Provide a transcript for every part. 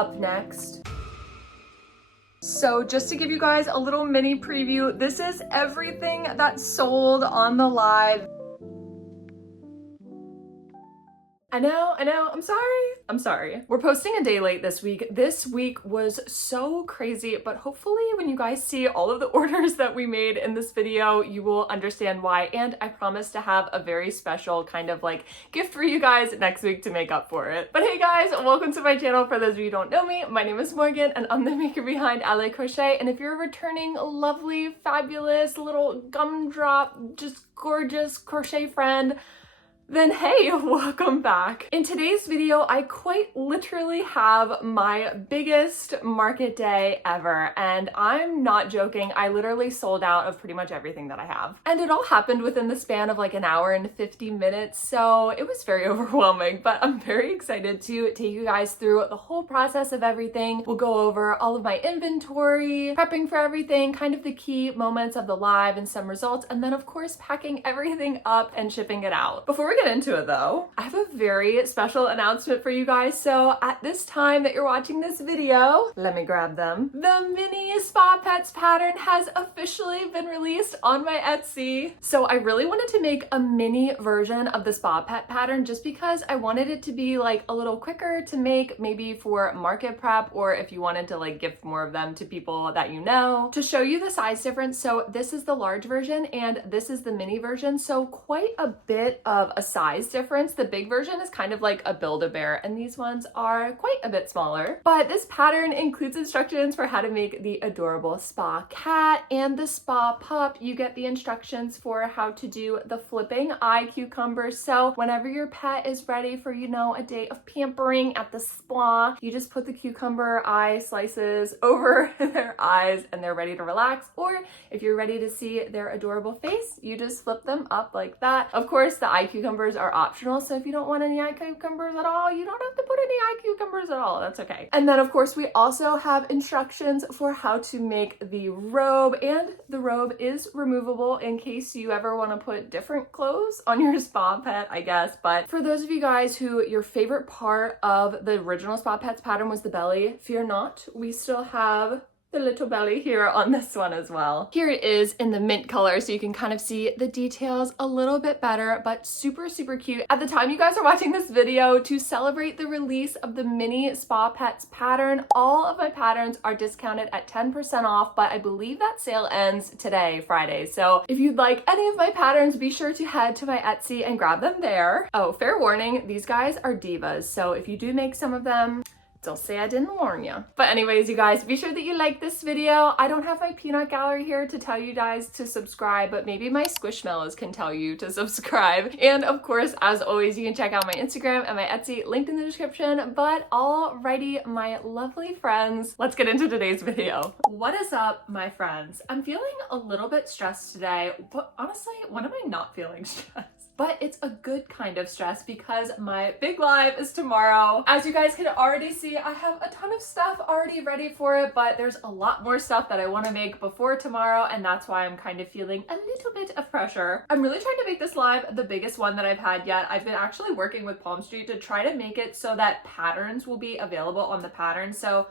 up next. So just to give you guys a little mini preview, this is everything that's sold on the live. I know, I'm sorry. We're posting a day late this week. This week was so crazy, but hopefully when you guys see all of the orders that we made in this video, you will understand why. And I promise to have a very special kind of like gift for you guys next week to make up for it. But hey guys, welcome to my channel. For those of you who don't know me, my name is Morgan and I'm the maker behind Allez Crochet. And if you're a returning, lovely, fabulous, little gumdrop, just gorgeous crochet friend, then hey, welcome back. In today's video, I quite literally have my biggest market day ever, and I'm not joking. I literally sold out of pretty much everything that I have. And it all happened within the span of like an hour and 50 minutes, so it was very overwhelming, but I'm very excited to take you guys through the whole process of everything. We'll go over all of my inventory, prepping for everything, kind of the key moments of the live and some results, and then of course packing everything up and shipping it out. Before we get into it though, I have a very special announcement for you guys. So at this time that you're watching this video, let me grab them. The mini Spa Pets pattern has officially been released on my Etsy. So I really wanted to make a mini version of the Spa Pet pattern just because I wanted it to be like a little quicker to make, maybe for market prep, or if you wanted to like gift more of them to people that you know. To show you the size difference, so this is the large version and this is the mini version, so quite a bit of a size difference. The big version is kind of like a Build-A-Bear and these ones are quite a bit smaller. But this pattern includes instructions for how to make the adorable spa cat and the spa pup. You get the instructions for how to do the flipping eye cucumbers. So whenever your pet is ready for, you know, a day of pampering at the spa, you just put the cucumber eye slices over their eyes and they're ready to relax. Or if you're ready to see their adorable face, you just flip them up like that. Of course, the eye cucumbers are optional, so if you don't want any eye cucumbers at all, you don't have to put any eye cucumbers at all. That's okay. And then of course we also have instructions for how to make the robe, and the robe is removable in case you ever want to put different clothes on your spa pet, I guess. But for those of you guys who your favorite part of the original Spa Pets pattern was the belly, fear not, we still have the little belly here on this one as well. Here it is in the mint color, so you can kind of see the details a little bit better, but super, super cute. At the time you guys are watching this video, to celebrate the release of the mini Spa Pets pattern, all of my patterns are discounted at 10% off, but I believe that sale ends today, Friday. So if you'd like any of my patterns, be sure to head to my Etsy and grab them there. Oh, fair warning, these guys are divas, so if you do make some of them, don't say I didn't warn you. But anyways, you guys, be sure that you like this video. I don't have my peanut gallery here to tell you guys to subscribe, but maybe my squishmallows can tell you to subscribe. And of course, as always, you can check out my Instagram and my Etsy linked in the description. But alrighty, my lovely friends, let's get into today's video. What is up, my friends? I'm feeling a little bit stressed today, but honestly, when am I not feeling stressed? But it's a good kind of stress because my big live is tomorrow. As you guys can already see, I have a ton of stuff already ready for it, but there's a lot more stuff that I want to make before tomorrow, and that's why I'm kind of feeling a little bit of pressure. I'm really trying to make this live the biggest one that I've had yet. I've been actually working with Palm Street to try to make it so that patterns will be available on the pattern. So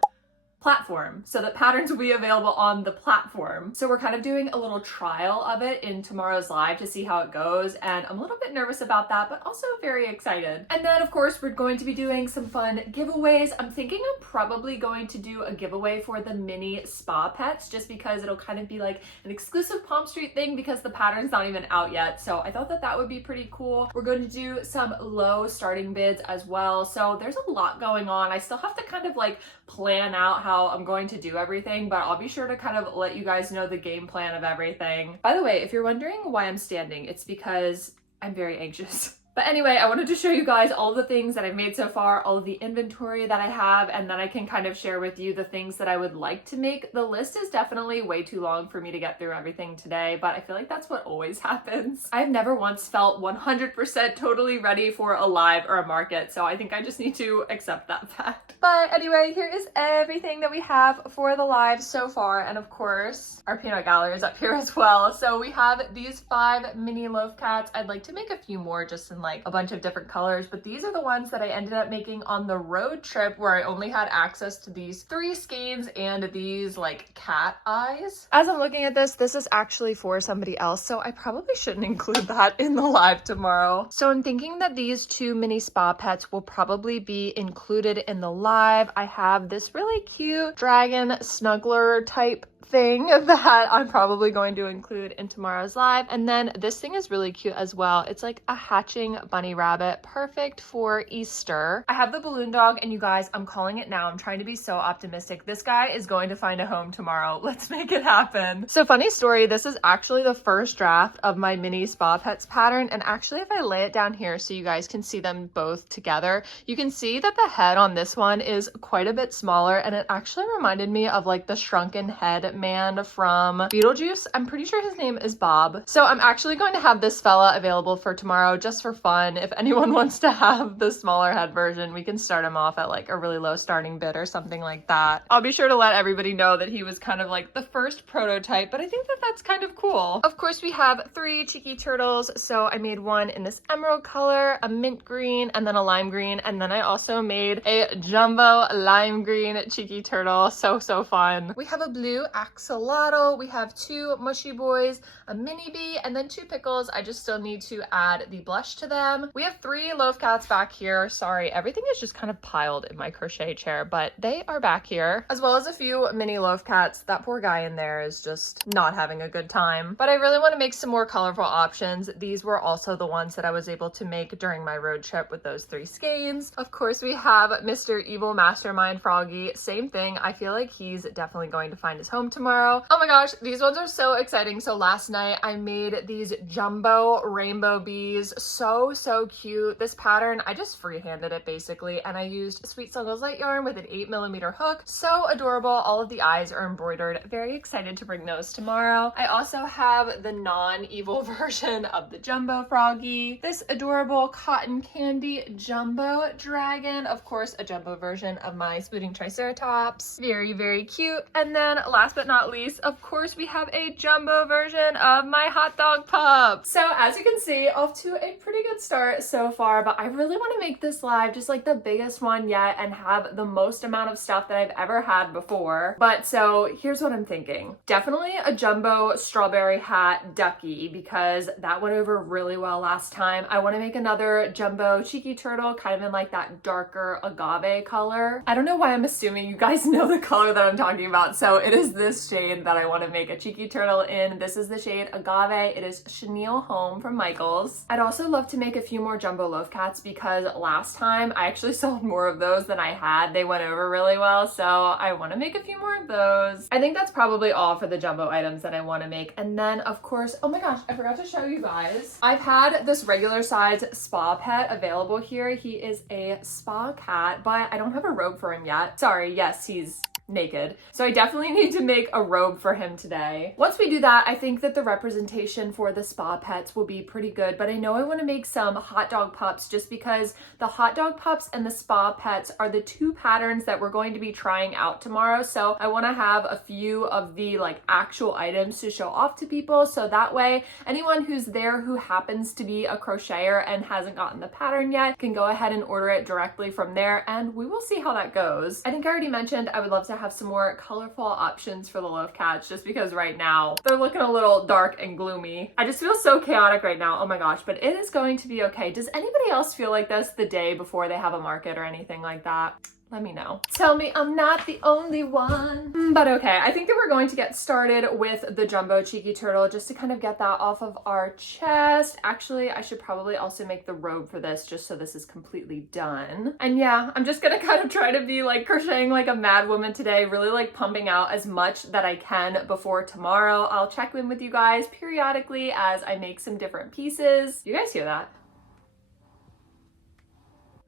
that patterns will be available on the platform. So we're kind of doing a little trial of it in tomorrow's live to see how it goes, and I'm a little bit nervous about that, but also very excited. And then of course we're going to be doing some fun giveaways. I'm thinking I'm probably going to do a giveaway for the mini Spa Pets, just because it'll kind of be like an exclusive Palm Street thing because the pattern's not even out yet. So I thought that that would be pretty cool. We're going to do some low starting bids as well. So there's a lot going on. I still have to kind of like plan out how I'm going to do everything, but I'll be sure to kind of let you guys know the game plan of everything. By the way, if you're wondering why I'm standing, it's because I'm very anxious. But anyway, I wanted to show you guys all the things that I've made so far, all of the inventory that I have, and then I can kind of share with you the things that I would like to make. The list is definitely way too long for me to get through everything today, but I feel like that's what always happens. I've never once felt 100% totally ready for a live or a market, so I think I just need to accept that fact. But anyway, here is everything that we have for the live so far, and of course, our peanut gallery is up here as well. So we have these 5 mini loaf cats. I'd like to make a few more just in like like a bunch of different colors, but these are the ones that I ended up making on the road trip where I only had access to these 3 skeins and these like cat eyes. As I'm looking at this, this is actually for somebody else, so I probably shouldn't include that in the live tomorrow. So I'm thinking that these 2 mini spa pets will probably be included in the live. I have this really cute dragon snuggler type thing that I'm probably going to include in tomorrow's live. And then this thing is really cute as well. It's like a hatching bunny rabbit, perfect for Easter. I have the balloon dog, and you guys, I'm calling it now. I'm trying to be so optimistic. This guy is going to find a home tomorrow. Let's make it happen. So funny story, this is actually the first draft of my mini spa pets pattern. And actually, if I lay it down here so you guys can see them both together, you can see that the head on this one is quite a bit smaller, and it actually reminded me of like the shrunken head man from Beetlejuice. I'm pretty sure his name is Bob. So I'm actually going to have this fella available for tomorrow just for fun. If anyone wants to have the smaller head version, we can start him off at like a really low starting bid or something like that. I'll be sure to let everybody know that he was kind of like the first prototype, but I think that that's kind of cool. Of course, we have 3 cheeky turtles. So I made one in this emerald color, a mint green, and then a lime green. And then I also made a jumbo lime green cheeky turtle. So fun. We have a blue axolotl, we have 2 mushy boys, a mini bee, and then 2 pickles. I just still need to add the blush to them. We have 3 loaf cats back here. Sorry, everything is just kind of piled in my crochet chair, but they are back here, as well as a few mini loaf cats. That poor guy in there is just not having a good time. But I really want to make some more colorful options. These were also the ones that I was able to make during my road trip with those 3 skeins. Of course, we have Mr. Evil Mastermind Froggy. Same thing. I feel like he's definitely going to find his home tomorrow. Oh my gosh, these ones are so exciting. So last night I made these jumbo rainbow bees. So cute. This pattern, I just freehanded it basically, and I used Sweet Snuggles light yarn with an 8mm hook. So adorable. All of the eyes are embroidered. Very excited to bring those tomorrow. I also have the non-evil version of the jumbo froggy, this adorable cotton candy jumbo dragon, of course a jumbo version of my spooting triceratops. Very cute. And then last but not least, of course, we have a jumbo version of my hot dog pup. So as you can see, off to a pretty good start so far, but I really want to make this live just like the biggest one yet and have the most amount of stuff that I've ever had before. But so here's what I'm thinking. Definitely a jumbo strawberry hat ducky, because that went over really well last time. I want to make another jumbo cheeky turtle, kind of in like that darker agave color. I don't know why I'm assuming you guys know the color that I'm talking about. So it is this shade that I want to make a cheeky turtle in. This is the shade agave. It is Chenille Home from Michaels. I'd also love to make a few more jumbo loaf cats, because last time I actually sold more of those than I had. They went over really well, so I want to make a few more of those. I think that's probably all for the jumbo items that I want to make. And then of course, oh my gosh, I forgot to show you guys. I've had this regular size spa pet available here. He is a spa cat, but I don't have a robe for him yet. Sorry, yes, he's naked. So I definitely need to make a robe for him today. Once we do that, I think that the representation for the spa pets will be pretty good, but I know I want to make some hot dog pups, just because the hot dog pups and the spa pets are the 2 patterns that we're going to be trying out tomorrow. So I want to have a few of the like actual items to show off to people, so that way anyone who's there who happens to be a crocheter and hasn't gotten the pattern yet can go ahead and order it directly from there, and we will see how that goes. I think I already mentioned I would love to have some more colorful options for the loaf cats, just because right now they're looking a little dark and gloomy. I just feel so chaotic right now. Oh my gosh, but it is going to be okay. Does anybody else feel like this the day before they have a market or anything like that? Let me know. Tell me I'm not the only one. But okay, I think that we're going to get started with the jumbo cheeky turtle just to kind of get that off of our chest. Actually, I should probably also make the robe for this just so this is completely done. And yeah, I'm just gonna kind of try to be like crocheting like a mad woman today, really like pumping out as much that I can before tomorrow. I'll check in with you guys periodically as I make some different pieces. You guys hear that?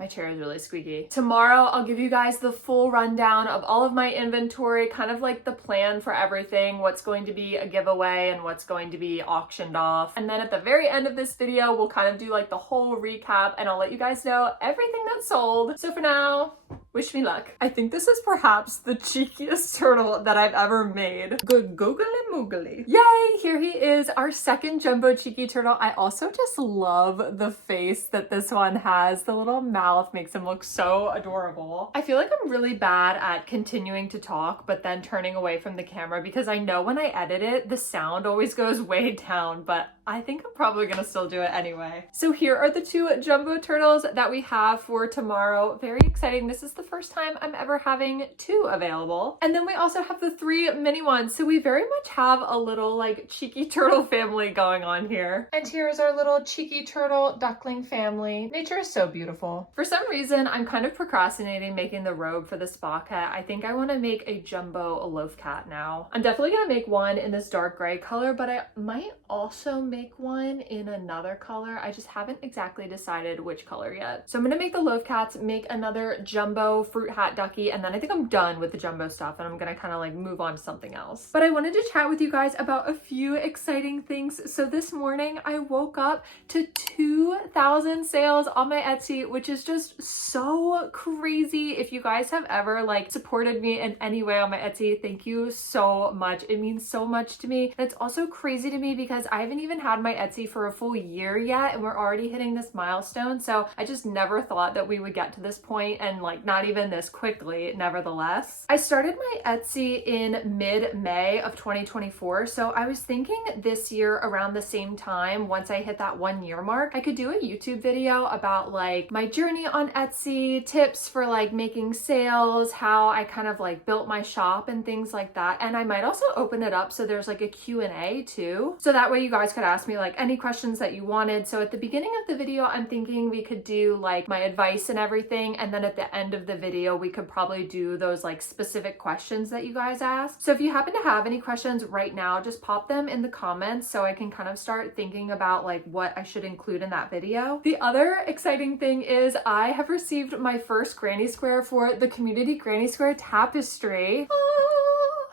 My chair is really squeaky. Tomorrow, I'll give you guys the full rundown of all of my inventory, kind of like the plan for everything, what's going to be a giveaway and what's going to be auctioned off. And then at the very end of this video, we'll kind of do like the whole recap and I'll let you guys know everything that's sold. So for now, wish me luck. I think this is perhaps the cheekiest turtle that I've ever made. Good googly moogly. Yay! Here he is, our second jumbo cheeky turtle. I also just love the face that this one has. The little mouth makes him look so adorable. I feel like I'm really bad at continuing to talk but then turning away from the camera because I know when I edit it, the sound always goes way down, but I think I'm probably gonna still do it anyway. So here are the two jumbo turtles that we have for tomorrow. Very exciting. This is the first time I'm ever having two available. And then we also have the three mini ones. So we very much have a little like cheeky turtle family going on here. And here's our little cheeky turtle duckling family. Nature is so beautiful. For some reason, I'm kind of procrastinating making the robe for the spa cat. I think I want to make a jumbo loaf cat now. I'm definitely gonna make one in this dark gray color, but I might also make one in another color. I just haven't exactly decided which color yet. So I'm gonna make the loaf cats, make another jumbo fruit hat ducky, and then I think I'm done with the jumbo stuff and I'm gonna kind of like move on to something else. But I wanted to chat with you guys about a few exciting things. So this morning I woke up to 2,000 sales on my Etsy, which is just so crazy. If you guys have ever like supported me in any way on my Etsy, thank you so much. It means so much to me. And it's also crazy to me because I haven't even had my Etsy for a full year yet and we're already hitting this milestone. So I just never thought that we would get to this point, and like not even this quickly. Nevertheless, I started my Etsy in mid-May of 2024. So I was thinking this year around the same time, once I hit that 1 year mark, I could do a YouTube video about like my journey on Etsy, tips for like making sales, how I kind of like built my shop and things like that. And I might also open it up so there's like a Q&A too. So that way you guys could ask me like any questions that you wanted. So at the beginning of the video, I'm thinking we could do like my advice and everything. And then at the end of the video, we could probably do those like specific questions that you guys asked. So if you happen to have any questions right now, just pop them in the comments so I can kind of start thinking about like what I should include in that video. The other exciting thing is I have received my first granny square for the community granny square tapestry.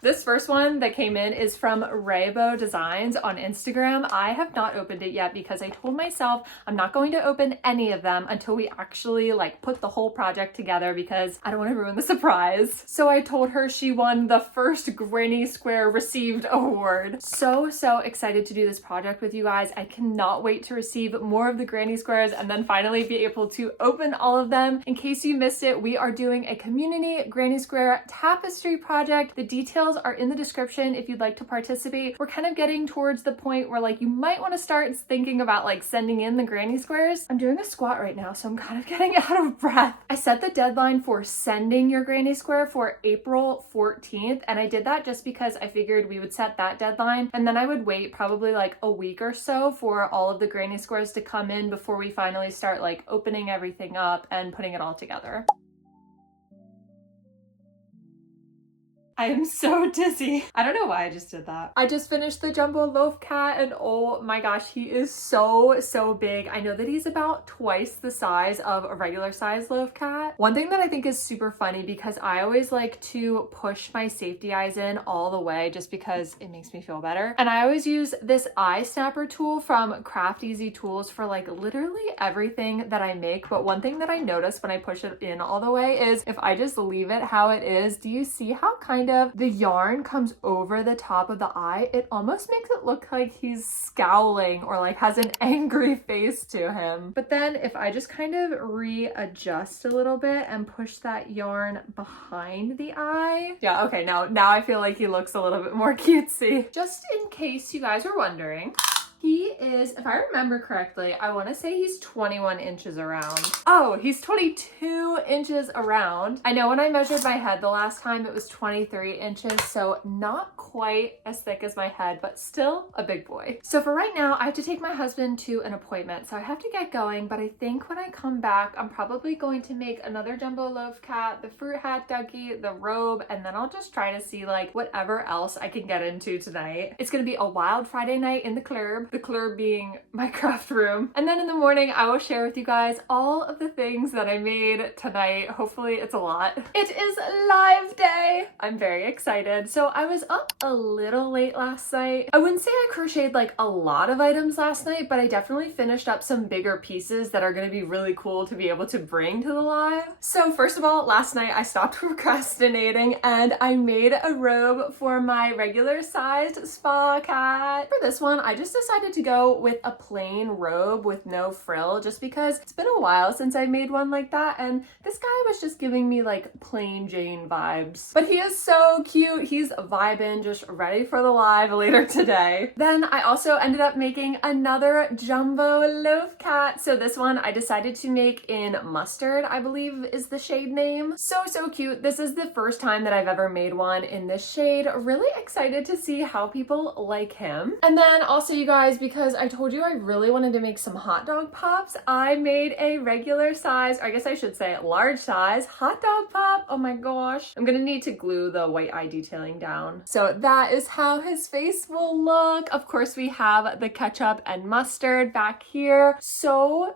This first one that came in is from Rainbow Designs on Instagram. I have not opened it yet because I told myself I'm not going to open any of them until we actually like put the whole project together because I don't want to ruin the surprise. So I told her she won the first Granny Square Received award. So excited to do this project with you guys. I cannot wait to receive more of the Granny Squares and then finally be able to open all of them. In case you missed it, we are doing a community Granny Square tapestry project. The details are in the description if you'd like to participate. We're kind of getting towards the point where like you might want to start thinking about like sending in the granny squares. I'm doing a squat right now, so I'm kind of getting out of breath. I set the deadline for sending your granny square for April 14th, and I did that just because I figured we would set that deadline and then I would wait probably like a week or so for all of the granny squares to come in before we finally start like opening everything up and putting it all together. I am so dizzy. I don't know why I just did that. I just finished the jumbo loaf cat and oh my gosh, he is so big. I know that he's about twice the size of a regular size loaf cat. One thing that I think is super funny because I always like to push my safety eyes in all the way just because it makes me feel better. And I always use this eye snapper tool from Craft Easy Tools for like literally everything that I make. But one thing that I noticed when I push it in all the way is if I just leave it how it is, do you see how kind of the yarn comes over the top of the eye? It almost makes it look like he's scowling or like has an angry face to him. But then if I just kind of readjust a little bit and push that yarn behind the eye. Yeah, okay, now I feel like he looks a little bit more cutesy. Just in case you guys were wondering, he is, if I remember correctly, I want to say he's 21 inches around. Oh, he's 22 inches around. I know when I measured my head the last time it was 23 inches, so not quite as thick as my head, but still a big boy. So for right now, I have to take my husband to an appointment, so I have to get going, but I think when I come back, I'm probably going to make another jumbo loaf cat, the fruit hat ducky, the robe, and then I'll just try to see like whatever else I can get into tonight. It's gonna be a wild Friday night in the club. the clur being my craft room. And then in the morning, I will share with you guys all of the things that I made tonight. Hopefully it's a lot. It is live day. I'm very excited. So I was up a little late last night. I wouldn't say I crocheted like a lot of items last night, but I definitely finished up some bigger pieces that are going to be really cool to be able to bring to the live. So first of all, last night I stopped procrastinating and I made a robe for my regular sized spa cat. For this one, I just decided to go with a plain robe with no frill just because it's been a while since I made one like that, and this guy was just giving me like plain Jane vibes. But he is so cute. He's vibing, just ready for the live later today. Then I also ended up making another jumbo loaf cat. So this one I decided to make in mustard, I believe is the shade name. So cute. This is the first time that I've ever made one in this shade. Really excited to see how people like him. And then also, you guys, because I told you I really wanted to make some hot dog pups, I made a regular size, or I guess I should say large size hot dog pup. Oh my gosh. I'm gonna need to glue the white eye detailing down. So that is how his face will look. Of course, we have the ketchup and mustard back here. So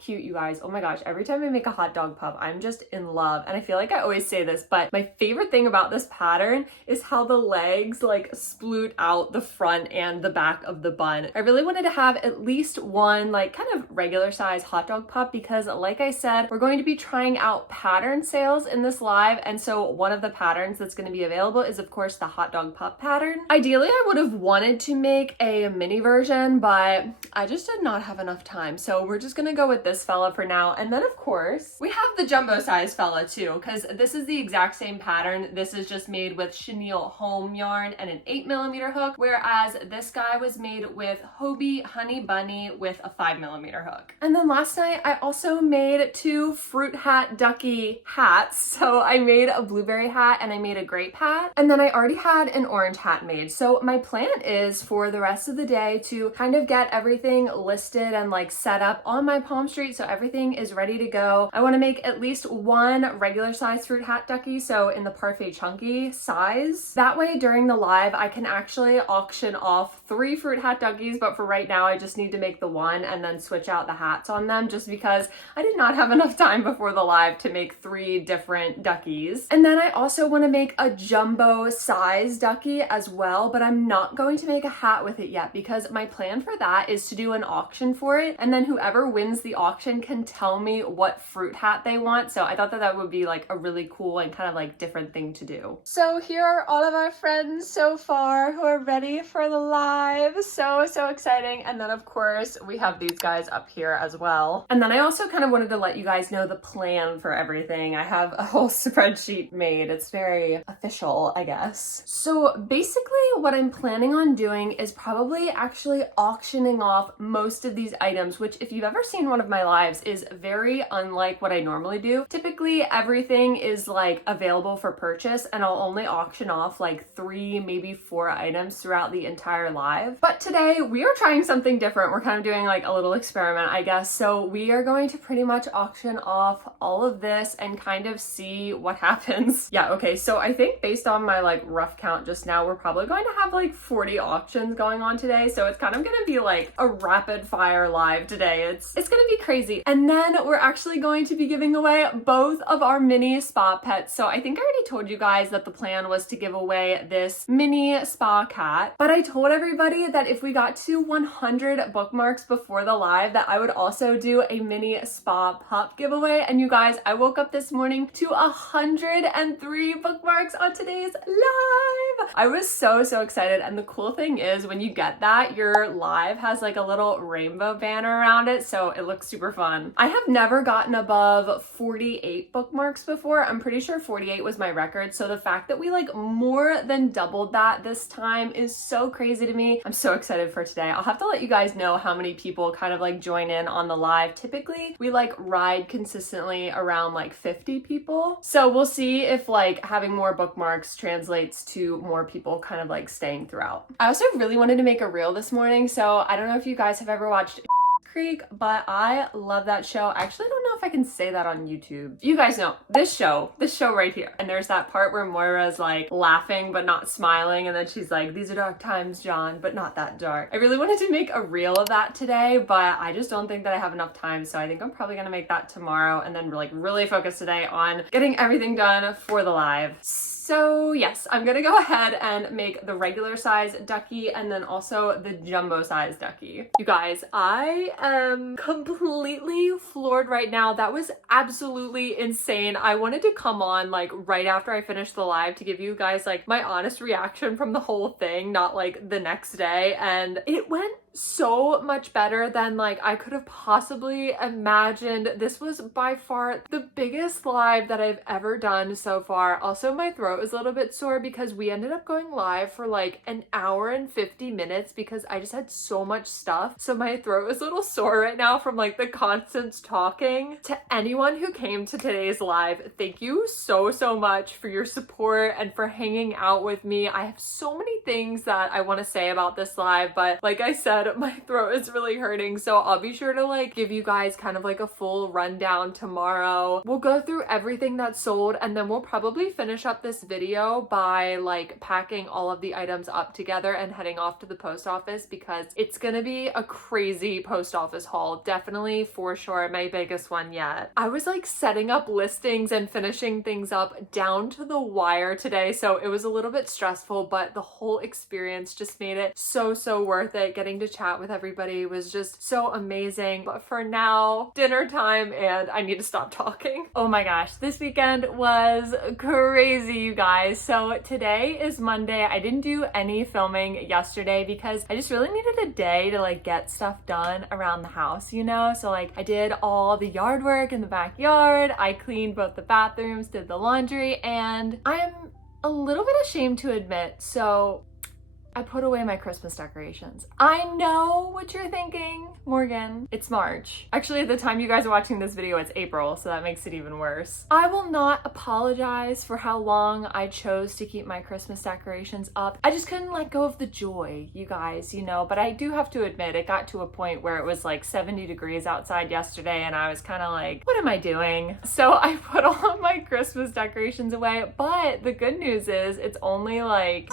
cute, you guys. Oh my gosh. Every time I make a hot dog pup, I'm just in love. And I feel like I always say this, but my favorite thing about this pattern is how the legs like sploot out the front and the back of the bun. I really wanted to have at least one like kind of regular size hot dog pup because like I said, we're going to be trying out pattern sales in this live. And so one of the patterns that's going to be available is of course the hot dog pup pattern. Ideally, I would have wanted to make a mini version, but I just did not have enough time. So we're just going to go with this fella for now. And then of course we have the jumbo size fella too, because this is the exact same pattern. This is just made with chenille home yarn and an 8mm hook, whereas this guy was made with Hobie Honey Bunny with a 5mm hook. And then last night I also made two fruit hat ducky hats. So I made a blueberry hat and I made a grape hat, and then I already had an orange hat made. So my plan is for the rest of the day to kind of get everything listed and like set up on my palm street so everything is ready to go. I want to make at least one regular size fruit hat ducky, so in the parfait chunky size. That way during the live I can actually auction off 3 fruit hat duckies, but for right now I just need to make the one and then switch out the hats on them just because I did not have enough time before the live to make 3 different duckies. And then I also want to make a jumbo size ducky as well, but I'm not going to make a hat with it yet because my plan for that is to do an auction for it, and then whoever wins the auction can tell me what fruit hat they want. So I thought that that would be like a really cool and kind of like different thing to do. So here are all of our friends so far who are ready for the live. So exciting. And then of course we have these guys up here as well. And then I also kind of wanted to let you guys know the plan for everything. I have a whole spreadsheet made. It's very official, I guess. So basically what I'm planning on doing is probably actually auctioning off most of these items, which if you've ever seen one of my lives is very unlike what I normally do. Typically everything is like available for purchase and I'll only auction off like 3, maybe 4 items throughout the entire live. But today we are trying something different. We're kind of doing like a little experiment, I guess. So we are going to pretty much auction off all of this and kind of see what happens. Yeah, okay, so I think based on my like rough count just now, we're probably going to have like 40 auctions going on today. So it's kind of gonna be like a rapid fire live today. It's gonna be crazy. And then we're actually going to be giving away both of our mini spa pets. So I think I already told you guys that the plan was to give away this mini spa cat, but I told everybody that if we got to 100 bookmarks before the live that I would also do a mini spa pup giveaway. And you guys, I woke up this morning to 103 bookmarks on today's live. I was so excited. And the cool thing is when you get that, your live has like a little rainbow banner around it, so it looks super fun. I have never gotten above 48 bookmarks before. I'm pretty sure 48 was my record, so the fact that we like more than doubled that this time is so crazy to me. I'm so excited for today. I'll have to let you guys know how many people kind of like join in on the live. Typically we like ride consistently around like 50 people, so we'll see if like having more bookmarks translates to more people kind of like staying throughout. I also really wanted to make a reel this morning, so I don't know if you guys have ever watched Creek, but I love that show. I actually don't know if I can say that on YouTube. You guys know this show right here. And there's that part where Moira's like laughing but not smiling, and then she's like, these are dark times, John, but not that dark. I really wanted to make a reel of that today, but I just don't think that I have enough time, so I think I'm probably gonna make that tomorrow and then like really focus today on getting everything done for the live. So yes, I'm gonna go ahead and make the regular size ducky and then also the jumbo size ducky. You guys, I am completely floored right now. That was absolutely insane. I wanted to come on like right after I finished the live to give you guys like my honest reaction from the whole thing, not like the next day, and it went so much better than like I could have possibly imagined. This was by far the biggest live that I've ever done so far. Also, my throat was a little bit sore because we ended up going live for like an hour and 50 minutes because I just had so much stuff. So my throat is a little sore right now from like the constant talking. To anyone who came to today's live, thank you so much for your support and for hanging out with me. I have so many things that I want to say about this live, but like I said, my throat is really hurting, so I'll be sure to like give you guys kind of like a full rundown tomorrow. We'll go through everything that's sold, and then we'll probably finish up this video by like packing all of the items up together and heading off to the post office because it's gonna be a crazy post office haul. Definitely for sure my biggest one yet. I was like setting up listings and finishing things up down to the wire today, so it was a little bit stressful, but the whole experience just made it so worth it. Getting to chat with everybody was just so amazing. But for now, dinner time, and I need to stop talking. Oh my gosh, this weekend was crazy, you guys. So today is Monday. I didn't do any filming yesterday because I just really needed a day to like get stuff done around the house, you know? So like I did all the yard work in the backyard, I cleaned both the bathrooms, did the laundry, and I'm a little bit ashamed to admit, so I put away my Christmas decorations. I know what you're thinking, Morgan. It's March. Actually, at the time you guys are watching this video, it's April, so that makes it even worse. I will not apologize for how long I chose to keep my Christmas decorations up. I just couldn't let go of the joy, you guys, you know, but I do have to admit, it got to a point where it was like 70 degrees outside yesterday, and I was kind of like, what am I doing? So I put all of my Christmas decorations away, but the good news is it's only like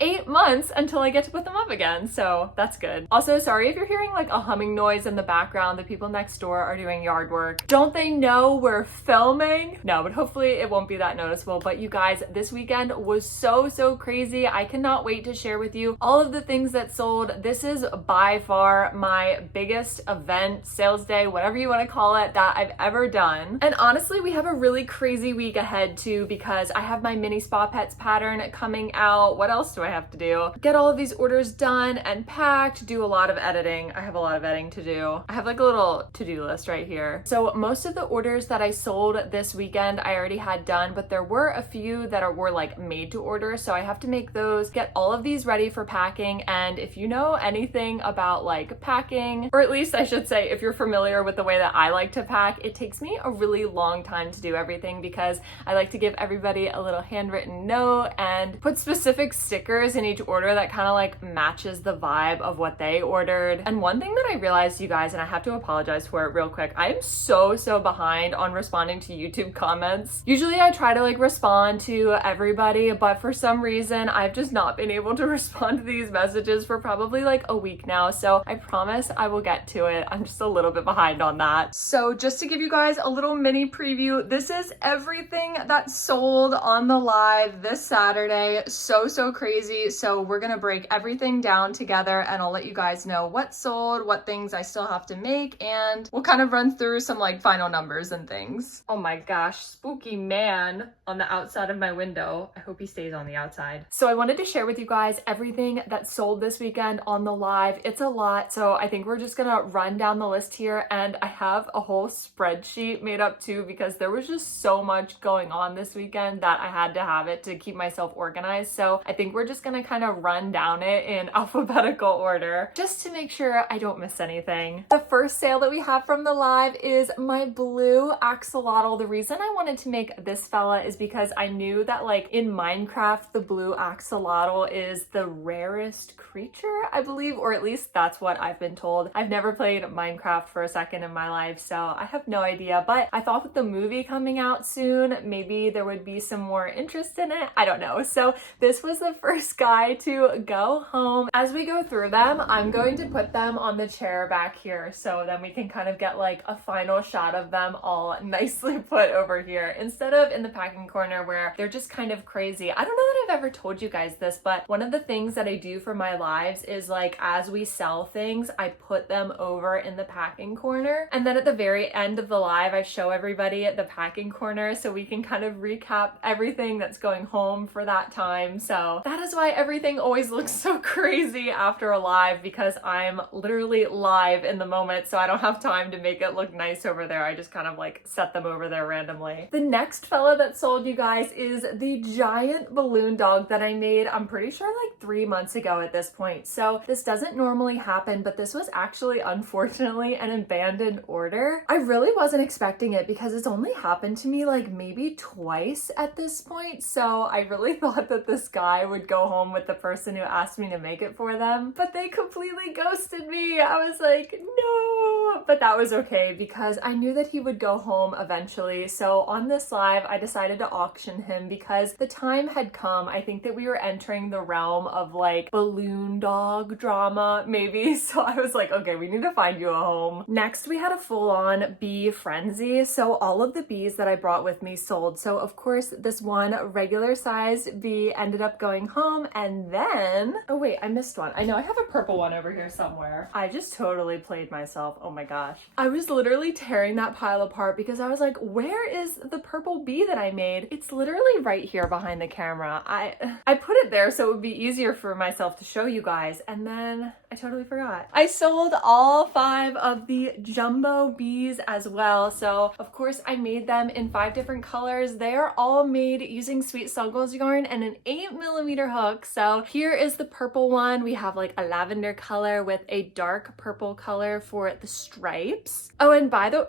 8 months until I get to put them up again, so that's good. Also, sorry if you're hearing like a humming noise in the background. The people next door are doing yard work. Don't they know we're filming? No, but hopefully it won't be that noticeable. But you guys, this weekend was so crazy. I cannot wait to share with you all of the things that sold. This is by far my biggest event, sales day, whatever you want to call it, that I've ever done. And honestly, we have a really crazy week ahead too, because I have my mini spa pets pattern coming out. What else do I have to do? Get all of these orders done and packed, do a lot of editing. I have a lot of editing to do. I have like a little to-do list right here. So most of the orders that I sold this weekend I already had done, but there were a few that were like made to order, so I have to make those, get all of these ready for packing. And if you know anything about like packing, or at least I should say if you're familiar with the way that I like to pack, it takes me a really long time to do everything because I like to give everybody a little handwritten note and put specific stickers in each order that kind of like matches the vibe of what they ordered. And one thing that I realized, you guys, and I have to apologize for it real quick, I am so behind on responding to YouTube comments. Usually I try to like respond to everybody, but for some reason I've just not been able to respond to these messages for probably like a week now, so I promise I will get to it. I'm just a little bit behind on that. So just to give you guys a little mini preview, this is everything that sold on the live this Saturday. So crazy. So we're gonna break everything down together and I'll let you guys know what sold, what things I still have to make, and we'll kind of run through some like final numbers and things. Oh my gosh, spooky man on the outside of my window. I hope he stays on the outside. So I wanted to share with you guys everything that sold this weekend on the live. It's a lot, so I think we're just gonna run down the list here, and I have a whole spreadsheet made up too because there was just so much going on this weekend that I had to have it to keep myself organized. So I think we're just just gonna kind of run down it in alphabetical order just to make sure I don't miss anything. The first sale that we have from the live is my blue axolotl. The reason I wanted to make this fella is because I knew that like in Minecraft, the blue axolotl is the rarest creature, I believe, or at least that's what I've been told. I've never played Minecraft for a second in my life, so I have no idea, but I thought with the movie coming out soon, maybe there would be some more interest in it. I don't know. So this was the first guy to go home. As we go through them, I'm going to put them on the chair back here so then we can kind of get like a final shot of them all nicely put over here instead of in the packing corner where they're just kind of crazy. I don't know that I've ever told you guys this, but one of the things that I do for my lives is like as we sell things, I put them over in the packing corner. And then at the very end of the live, I show everybody the packing corner so we can kind of recap everything that's going home for that time. So that is why everything always looks so crazy after a live, because I'm literally live in the moment, so I don't have time to make it look nice over there. I just kind of like set them over there randomly. The next fella that sold, you guys, is the giant balloon dog that I made, I'm pretty sure like 3 months ago at this point. So this doesn't normally happen, but this was actually unfortunately an abandoned order. I really wasn't expecting it because it's only happened to me like maybe twice at this point. So I really thought that this guy would go home with the person who asked me to make it for them, but they completely ghosted me. I was like, no, but that was okay because I knew that he would go home eventually. So on this live, I decided to auction him because the time had come. I think that we were entering the realm of like balloon dog drama, maybe. So I was like, okay, we need to find you a home. Next, we had a full-on bee frenzy. So all of the bees that I brought with me sold. So of course, this one regular sized bee ended up going home. And then, oh wait, I missed one. I know I have a purple one over here somewhere. I just totally played myself. Oh my gosh. I was literally tearing that pile apart because I was like, where is the purple bee that I made? It's literally right here behind the camera. I put it there so it would be easier for myself to show you guys. And then I totally forgot. I sold all 5 of the jumbo bees as well. So of course I made them in 5 different colors. They are all made using Sweet Snuggles yarn and an 8mm hook. So here is the purple one. We have like a lavender color with a dark purple color for the stripes. Oh, and by the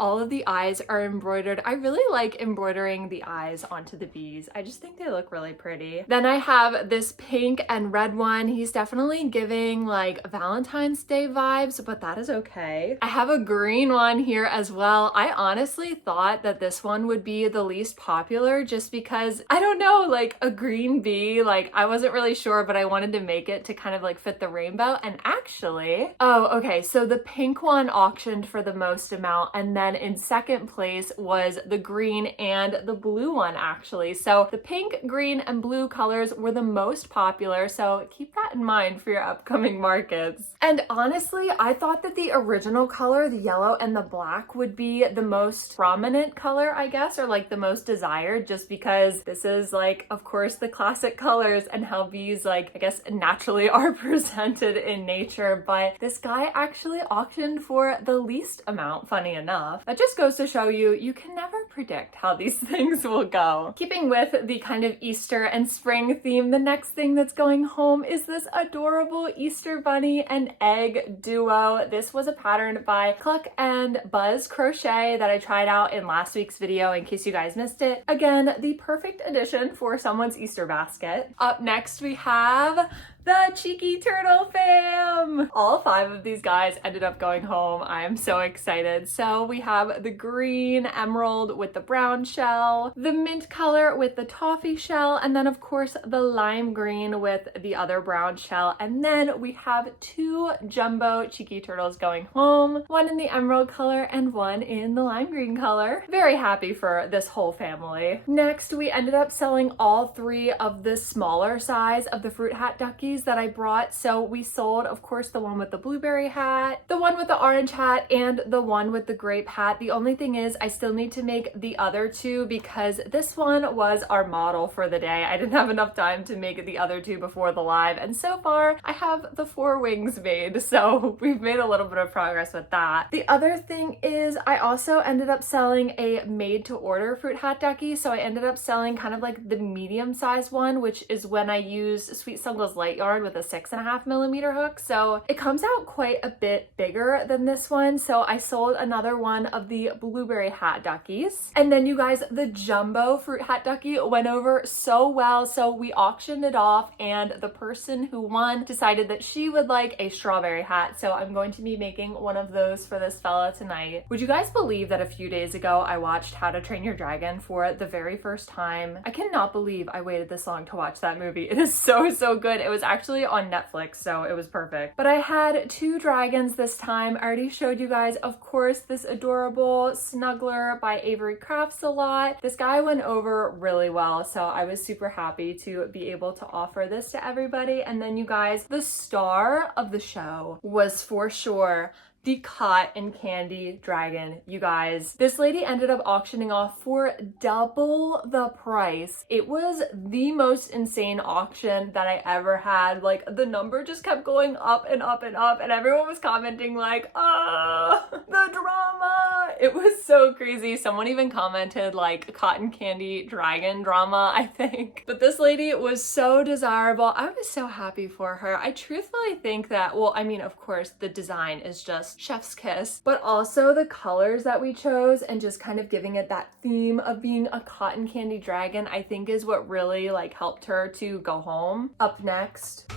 all of the eyes are embroidered. I really like embroidering the eyes onto the bees. I just think they look really pretty. Then I have this pink and red one. He's definitely giving like Valentine's Day vibes, but that is okay. I have a green one here as well. I honestly thought that this one would be the least popular just because, I don't know, like a green bee, like I wasn't really sure, but I wanted to make it to kind of like fit the rainbow. And actually, oh, okay, so the pink one auctioned for the most amount, and then in second place was the green and the blue one actually. So the pink, green, and blue colors were the most popular, so keep that in mind for your upcoming markets. And honestly, I thought that the original color, the yellow and the black, would be the most prominent color, I guess, or like the most desired, just because this is like, of course, the classic colors and how bees, like, I guess naturally are presented in nature. But this guy actually auctioned for the least amount, funny enough. That just goes to show you, you can never predict how these things will go. Keeping with the kind of Easter and spring theme, the next thing that's going home is this adorable Easter bunny and egg duo. This was a pattern by Cluck and Buzz Crochet that I tried out in last week's video in case you guys missed it. Again, the perfect addition for someone's Easter basket. Up next we have the Cheeky Turtle fam! All 5 of these guys ended up going home. I am so excited. So we have the green emerald with the brown shell, the mint color with the toffee shell, and then of course the lime green with the other brown shell. And then we have 2 jumbo Cheeky Turtles going home, one in the emerald color and one in the lime green color. Very happy for this whole family. Next, we ended up selling all 3 of the smaller size of the fruit hat duckies. duckies that I brought. So we sold, of course, the one with the blueberry hat, the one with the orange hat, and the one with the grape hat. The only thing is I still need to make the other two because this one was our model for the day. I didn't have enough time to make the other two before the live, and so far I have the 4 wings made, so we've made a little bit of progress with that. The other thing is I also ended up selling a made to order fruit hat ducky, so I ended up selling kind of like the medium size one, which is when I used Sweet Snuggles light yarn with a 6.5mm hook, so it comes out quite a bit bigger than this one. So I sold another one of the blueberry hat duckies, and then you guys, the jumbo fruit hat ducky went over so well, so we auctioned it off, and the person who won decided that she would like a strawberry hat, so I'm going to be making one of those for this fella tonight. Would you guys believe that a few days ago I watched How to Train Your Dragon for the very first time? I cannot believe I waited this long to watch that movie. It is so good. It was actually on Netflix, so it was perfect. But I had 2 dragons this time. I already showed you guys, of course, this adorable Snuggler by Avery Crafts a lot. This guy went over really well, so I was super happy to be able to offer this to everybody. And then you guys, the star of the show was for sure the cotton candy dragon. You guys, this lady ended up auctioning off for double the price. It was the most insane auction that I ever had. Like, the number just kept going up and up and up, and everyone was commenting like, ah, the drama. It was so crazy. Someone even commented like cotton candy dragon drama, I think. But this lady was so desirable. I was so happy for her. I truthfully think that, well, I mean, of course, the design is just chef's kiss, but also the colors that we chose and just kind of giving it that theme of being a cotton candy dragon, I think is what really like helped her to go home. Up next,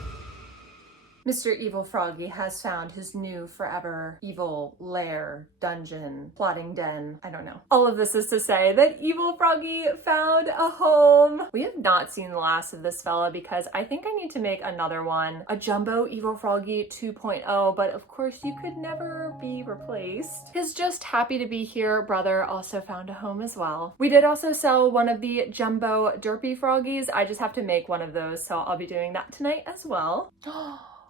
Mr. Evil Froggy has found his new forever evil lair, dungeon, plotting den, I don't know. All of this is to say that Evil Froggy found a home. We have not seen the last of this fella because I think I need to make another one, a jumbo Evil Froggy 2.0, but of course you could never be replaced. His just happy to be here brother also found a home as well. We did also sell one of the jumbo derpy froggies. I just have to make one of those, so I'll be doing that tonight as well.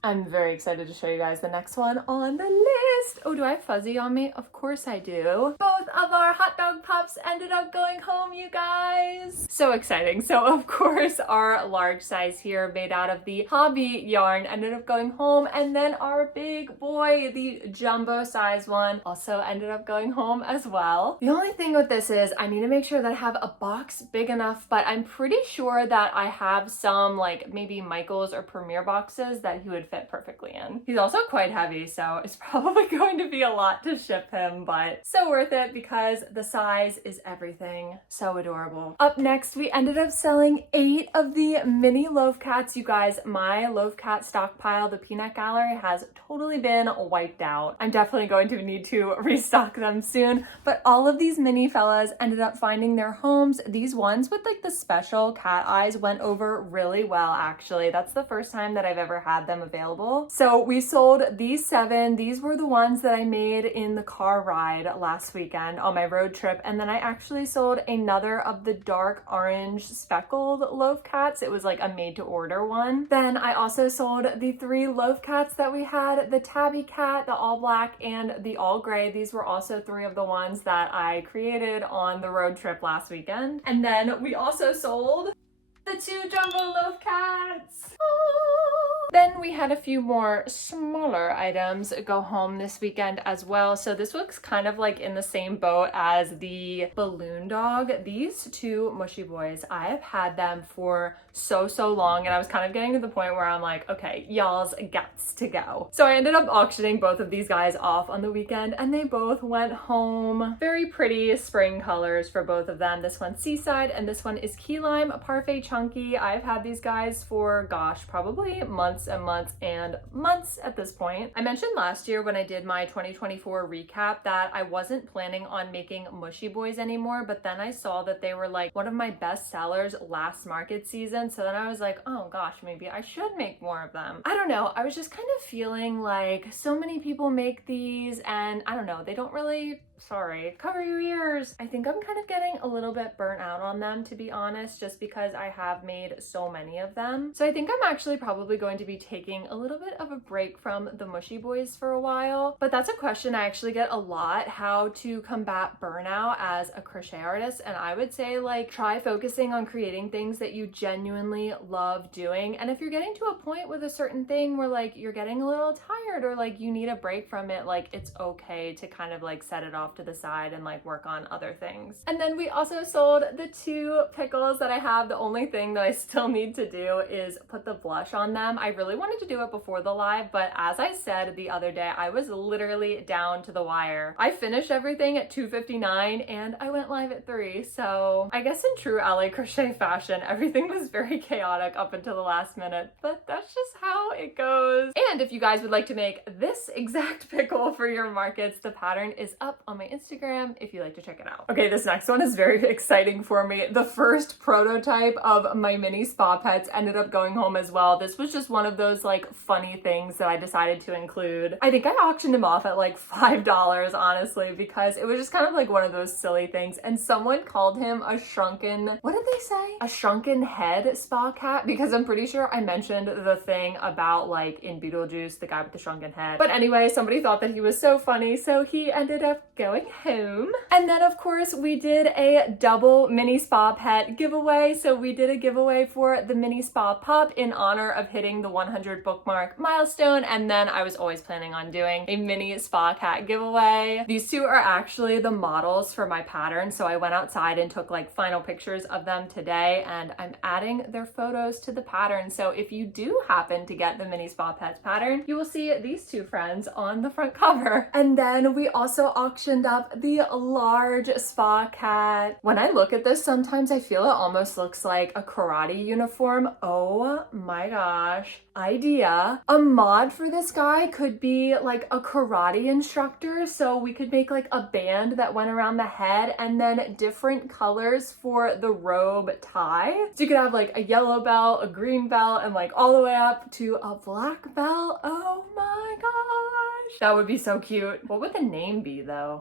I'm very excited to show you guys the next one on the list. Oh, do I have fuzzy on me? Of course I do. Both of our hot dog pups ended up going home, you guys. So exciting. So of course our large size here made out of the hobby yarn ended up going home, and then our big boy, the jumbo size one, also ended up going home as well. The only thing with this is I need to make sure that I have a box big enough, but I'm pretty sure that I have some like maybe Michael's or Premier boxes that he would fit perfectly in. He's also quite heavy, so it's probably going to be a lot to ship him, but so worth it because the size is everything. So adorable. Up next, we ended up selling 8 of the mini loaf cats. You guys, my loaf cat stockpile, the peanut gallery, has totally been wiped out. I'm definitely going to need to restock them soon, but all of these mini fellas ended up finding their homes. These ones with like the special cat eyes went over really well, actually. That's the first time that I've ever had them available. So we sold these 7. These were the ones that I made in the car ride last weekend on my road trip. And then I actually sold another of the dark orange speckled loaf cats. It was like a made to order one. Then I also sold the 3 loaf cats that we had, the tabby cat, the all black, and the all gray. These were also 3 of the ones that I created on the road trip last weekend. And then we also sold the 2 jumbo loaf cats. Then we had a few more smaller items go home this weekend as well. So this looks kind of like in the same boat as the balloon dog. These 2 mushy boys, I have had them for so long, and I was kind of getting to the point where I'm like, okay, y'all's gots to go. So I ended up auctioning both of these guys off on the weekend, and they both went home. Very pretty spring colors for both of them. This one's Seaside and this one is Key Lime Parfait Chunky. I've had these guys for, gosh, probably months and months and months at this point. I mentioned last year when I did my 2024 recap that I wasn't planning on making mushy boys anymore, but then I saw that they were like one of my best sellers last market season. So then I was like, oh gosh, maybe I should make more of them. I don't know. I was just kind of feeling like so many people make these, and I don't know, they don't really sorry. Cover your ears. I think I'm kind of getting a little bit burnt out on them, to be honest, just because I have made so many of them. So I think I'm actually probably going to be taking a little bit of a break from the mushy boys for a while. But that's a question I actually get a lot, how to combat burnout as a crochet artist. And I would say, like, try focusing on creating things that you genuinely love doing. And if you're getting to a point with a certain thing where like you're getting a little tired or like you need a break from it, like it's okay to kind of like set it off to the side and like work on other things. And then we also sold the 2 pickles that I have. The only thing that I still need to do is put the blush on them. I really wanted to do it before the live, but as I said the other day, I was literally down to the wire. I finished everything at 2:59 and I went live at 3. So I guess in true Allez Crochet fashion, everything was very chaotic up until the last minute, but that's just how it goes. And if you guys would like to make this exact pickle for your markets, the pattern is up on my Instagram if you'd like to check it out. Okay, this next one is very exciting for me. The first prototype of my mini spa pets ended up going home as well. This was just one of those like funny things that I decided to include. I think I auctioned him off at like $5, honestly, because it was just kind of like one of those silly things. And someone called him a shrunken, what did they say? A shrunken head spa cat, because I'm pretty sure I mentioned the thing about like in Beetlejuice, the guy with the shrunken head. But anyway, somebody thought that he was so funny, so he ended up going home. And then of course we did a double mini spa pet giveaway. So we did a giveaway for the mini spa pup in honor of hitting the 100 bookmark milestone. And then I was always planning on doing a mini spa cat giveaway. These 2 are actually the models for my pattern. So I went outside and took like final pictures of them today, and I'm adding their photos to the pattern. So if you do happen to get the mini spa pets pattern, you will see these 2 friends on the front cover. And then we also auctioned up the large spa cat. When I look at this, sometimes I feel it almost looks like a karate uniform. Oh my gosh. Idea. A mod for this guy could be like a karate instructor. So we could make like a band that went around the head and then different colors for the robe tie. So you could have like a yellow belt, a green belt, and like all the way up to a black belt. Oh my gosh. That would be so cute. What would the name be though?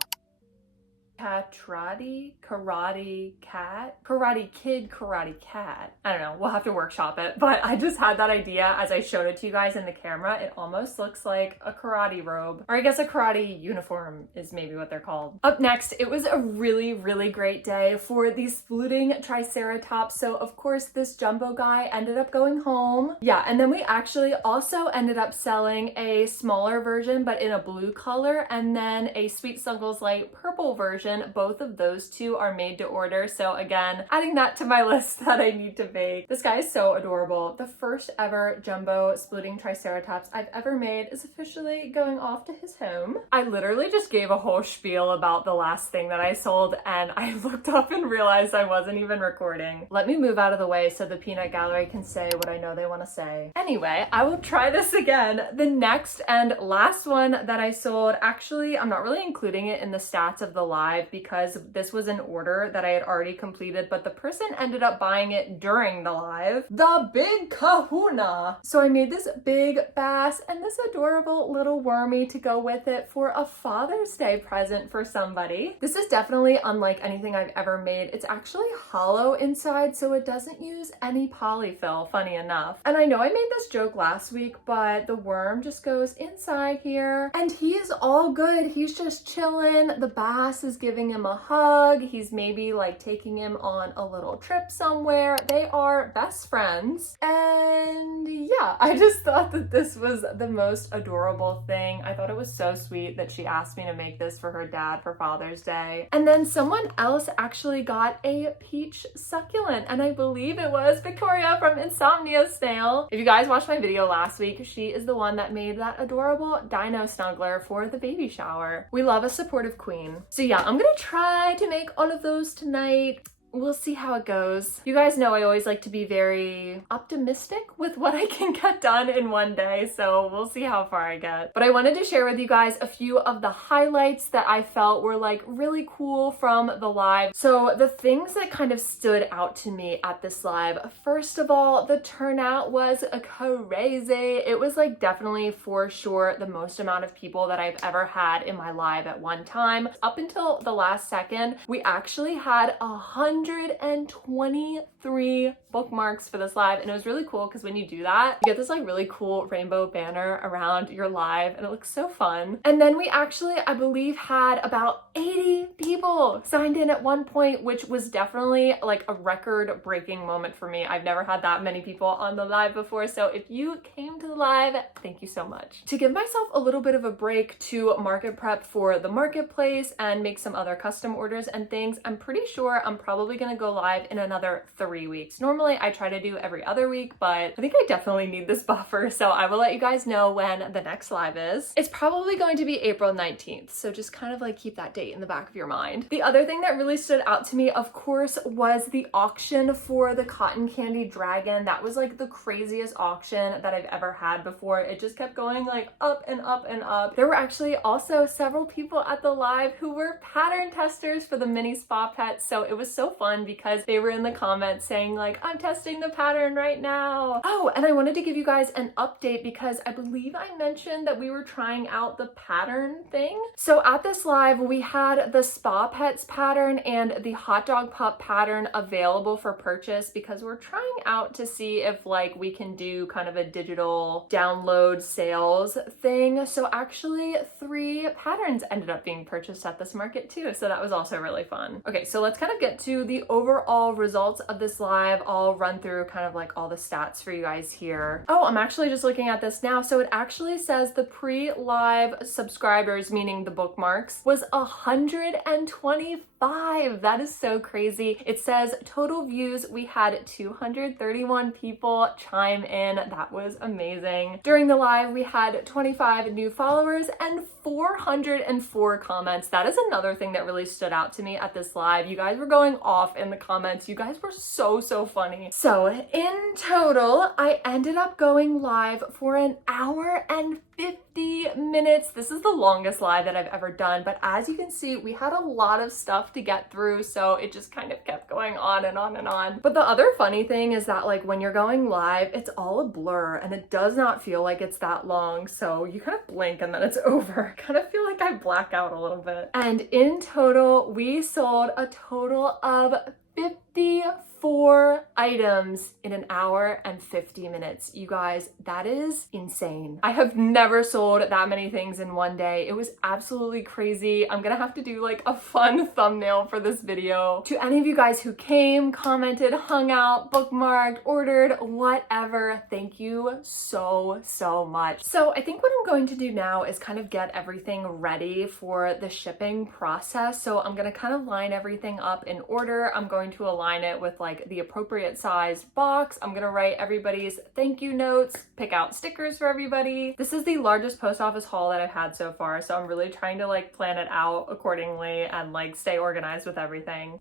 Catrati, karate cat, karate kid, karate cat. I don't know, we'll have to workshop it, but I just had that idea as I showed it to you guys in the camera. It almost looks like a karate robe, or I guess a karate uniform is maybe what they're called. Up next, it was a really, really great day for the splooting triceratops. So of course this jumbo guy ended up going home. Yeah, and then we actually also ended up selling a smaller version, but in a blue color, and then a Sweet Snuggles Light purple version. Both of those 2 are made to order. So again, adding that to my list that I need to make. This guy is so adorable. The first ever jumbo splitting triceratops I've ever made is officially going off to his home. I literally just gave a whole spiel about the last thing that I sold, and I looked up and realized I wasn't even recording. Let me move out of the way so the peanut gallery can say what I know they want to say. Anyway, I will try this again. The next and last one that I sold, actually, I'm not really including it in the stats of the live because this was an order that I had already completed, but the person ended up buying it during the live. The Big Kahuna. So I made this big bass and this adorable little wormy to go with it for a Father's Day present for somebody. This is definitely unlike anything I've ever made. It's actually hollow inside, so it doesn't use any polyfill, funny enough. And I know I made this joke last week, but the worm just goes inside here and he is all good. He's just chilling. The bass is giving him a hug. He's maybe like taking him on a little trip somewhere. They are best friends. And yeah, I just thought that this was the most adorable thing. I thought it was so sweet that she asked me to make this for her dad for Father's Day. And then someone else actually got a peach succulent, and I believe it was Victoria from Insomnia Snail. If you guys watched my video last week, she is the one that made that adorable dino snuggler for the baby shower. We love a supportive queen. So yeah, I'm gonna try to make all of those tonight. we'll see how it goes. You guys know I always like to be very optimistic with what I can get done in one day, so we'll see how far I get. But I wanted to share with you guys a few of the highlights that I felt were like really cool from the live. So the things that kind of stood out to me at this live, first of all, the turnout was crazy. It was like definitely for sure the most amount of people that I've ever had in my live at one time. Up until the last second, we actually had 123 bookmarks for this live, and it was really cool because when you do that, you get this like really cool rainbow banner around your live, and it looks so fun. And then we actually, I believe, had about 80 people signed in at one point, which was definitely like a record-breaking moment for me. I've never had that many people on the live before, so if you came to the live, thank you so much. To give myself a little bit of a break to market prep for the marketplace and make some other custom orders and things, I'm pretty sure I'm probably gonna go live in another 3 weeks. Normally I try to do every other week, but I think I definitely need this buffer, so I will let you guys know when the next live is. It's probably going to be April 19th, so just kind of like keep that date in the back of your mind. The other thing that really stood out to me, of course, was the auction for the cotton candy dragon. That was like the craziest auction that I've ever had before. It just kept going like up and up and up. There were actually also several people at the live who were pattern testers for the mini spa pets, so it was so fun because they were in the comments saying like, I'm testing the pattern right now. Oh, and I wanted to give you guys an update because I believe I mentioned that we were trying out the pattern thing. So at this live, we had the spa pets pattern and the hot dog pup pattern available for purchase because we're trying out to see if like we can do kind of a digital download sales thing. So actually 3 patterns ended up being purchased at this market too, so that was also really fun. Okay, so let's kind of get to the overall results of this live. I'll run through kind of like all the stats for you guys here. Oh, I'm actually just looking at this now. So it actually says the pre-live subscribers, meaning the bookmarks, was 125. That is so crazy. It says total views, we had 231 people chime in. That was amazing. During the live, we had 25 new followers and 404 comments. That is another thing that really stood out to me at this live. You guys were going off in the comments. You guys were so funny. So in total, I ended up going live for an hour and 50 minutes. This is the longest live that I've ever done, but as you can see, we had a lot of stuff to get through, so it just kind of kept going on and on and on. But the other funny thing is that like when you're going live, it's all a blur and it does not feel like it's that long, so you kind of blink and then it's over. I kind of feel like I black out a little bit. And in total, we sold a total of 54 items in an hour and 50 minutes. You guys, that is insane. I have never sold that many things in one day. It was absolutely crazy. I'm gonna have to do like a fun thumbnail for this video. To any of you guys who came, commented, hung out, bookmarked, ordered, whatever, thank you so much. So I think what I'm going to do now is kind of get everything ready for the shipping process. So I'm gonna kind of line everything up in order. I'm going to align it with like the appropriate sized box. I'm gonna write everybody's thank you notes, pick out stickers for everybody. This is the largest post office haul that I've had so far, so I'm really trying to like plan it out accordingly and like stay organized with everything.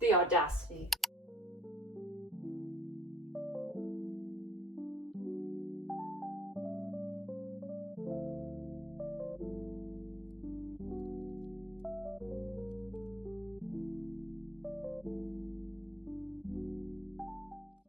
The audacity.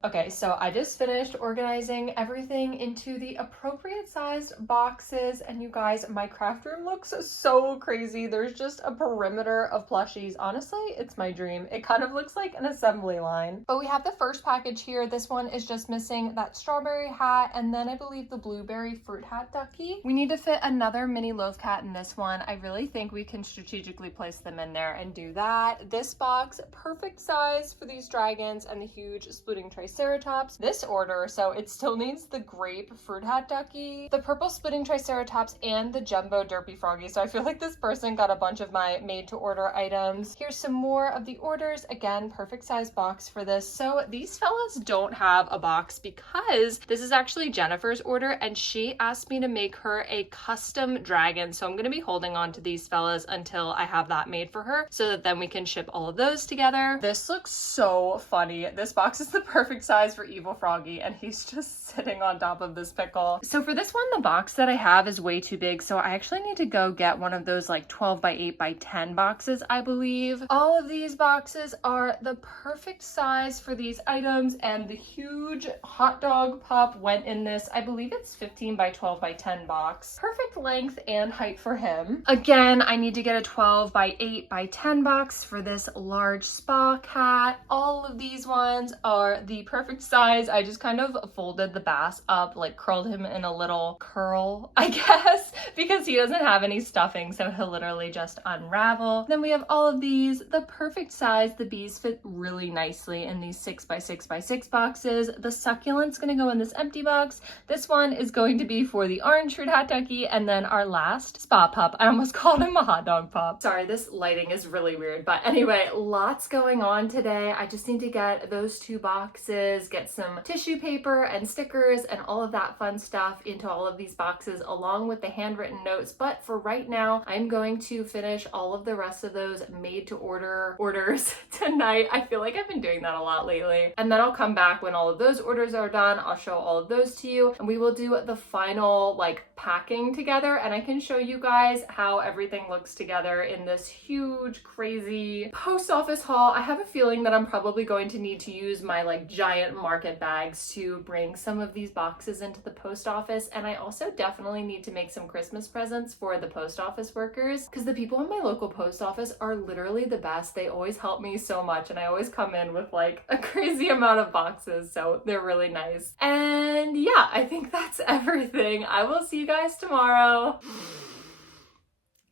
Okay, so I just finished organizing everything into the appropriate sized boxes, and you guys, my craft room looks so crazy. There's just a perimeter of plushies. Honestly, it's my dream. It kind of looks like an assembly line. But we have the first package here. This one is just missing that strawberry hat, and then I believe the blueberry fruit hat ducky. We need to fit another mini loaf cat in this one. I really think we can strategically place them in there and do that. This box, perfect size for these dragons and the huge splitting tray triceratops. This order, so it still needs the grape fruit hat ducky, the purple splitting triceratops, and the jumbo derpy froggy. So I feel like this person got a bunch of my made to order items. Here's some more of the orders. Again, perfect size box for this. So these fellas don't have a box because this is actually Jennifer's order and she asked me to make her a custom dragon. So I'm going to be holding on to these fellas until I have that made for her so that then we can ship all of those together. This looks so funny. This box is the perfect size for Evil Froggy and he's just sitting on top of this pickle. So for this one, the box that I have is way too big. So I actually need to go get one of those like 12 by 8 by 10 boxes, I believe. All of these boxes are the perfect size for these items and the huge hot dog pup went in this. I believe it's 15 by 12 by 10 box. Perfect length and height for him. Again, I need to get a 12 by 8 by 10 box for this large spa cat. All of these ones are the perfect size. I just kind of folded the bass up, like curled him in a little curl, I guess, because he doesn't have any stuffing, so he'll literally just unravel. Then we have all of these, the perfect size. The bees fit really nicely in these 6 by 6 by 6 boxes. The succulent's gonna go in this empty box. This one is going to be for the orange fruit hat ducky, and then our last spa pup. I almost called him a hot dog pup. Sorry, this lighting is really weird, but anyway, lots going on today. I just need to get those 2 boxes, get some tissue paper and stickers and all of that fun stuff into all of these boxes along with the handwritten notes. But for right now, I'm going to finish all of the rest of those made to order orders tonight. I feel like I've been doing that a lot lately. And then I'll come back when all of those orders are done. I'll show all of those to you and we will do the final like packing together and I can show you guys how everything looks together in this huge crazy post office haul. I have a feeling that I'm probably going to need to use my like giant market bags to bring some of these boxes into the post office, and I also definitely need to make some Christmas presents for the post office workers because the people in my local post office are literally the best. They always help me so much and I always come in with like a crazy amount of boxes, so they're really nice. And yeah, I think that's everything. I will see you guys tomorrow.